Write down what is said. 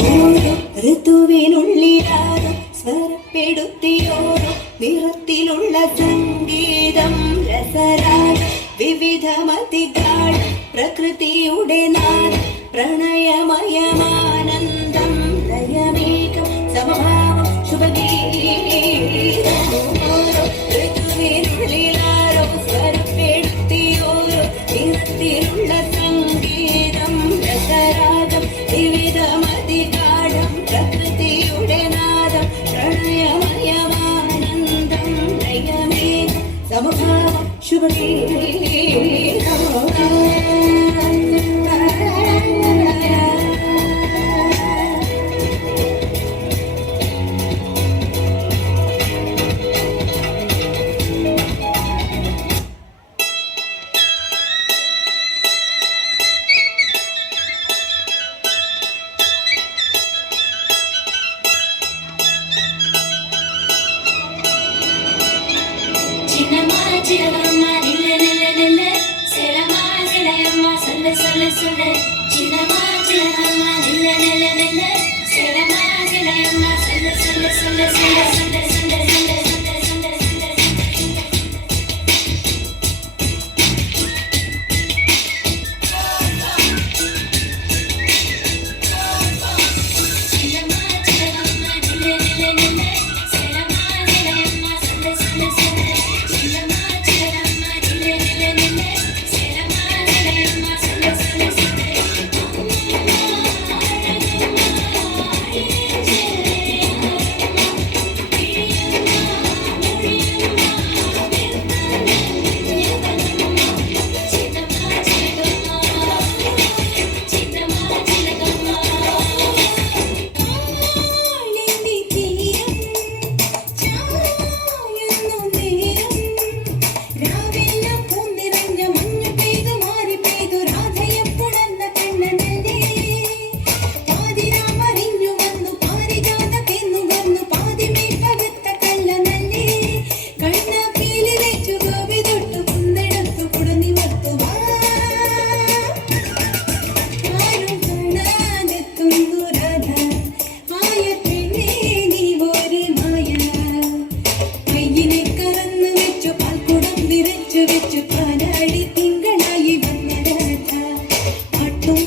ഓരോ ഋതുവിനുള്ളിലാരോ സ്വരപ്പെടുത്തിയോരോ നിറത്തിലുള്ള സംഗീതം രസരാഗം വിവിധമതികൾ പ്രകൃതിയുടെ നാദം പ്രണയമയമാനന്ദം ലയമേകം സമഭാവം ശുഭഗീതം. ഓരോ ഋതുവിനുള്ളിലാരോ സ്വരപ്പെടുത്തിയോരോ നിറത്തിലുള്ള സംഗീതം രസരാഗം വിവിധമതികൾ പ്രകൃതിയുടെ നാദം പ്രണയമയമാനന്ദം ലയമേകം സമഭാവം ശുഭഗീതം. ചിലവമ്മ നില്ല നില്ല നില്ല ചിലമ്മ ചിലയമ്മ സല്ല സല്ല സല്ല ചിലമ്മ ചിലവമ്മ നില്ല നില്ല നില്ല ചിലമ്മ ചിലയമ്മ സല്ല സല്ല സല്ല സല്ല സല്ല സല്ല സല്ല വെച്ചു പാലാടി തിങ്കളായി വന്ന രാധ പാട്ടും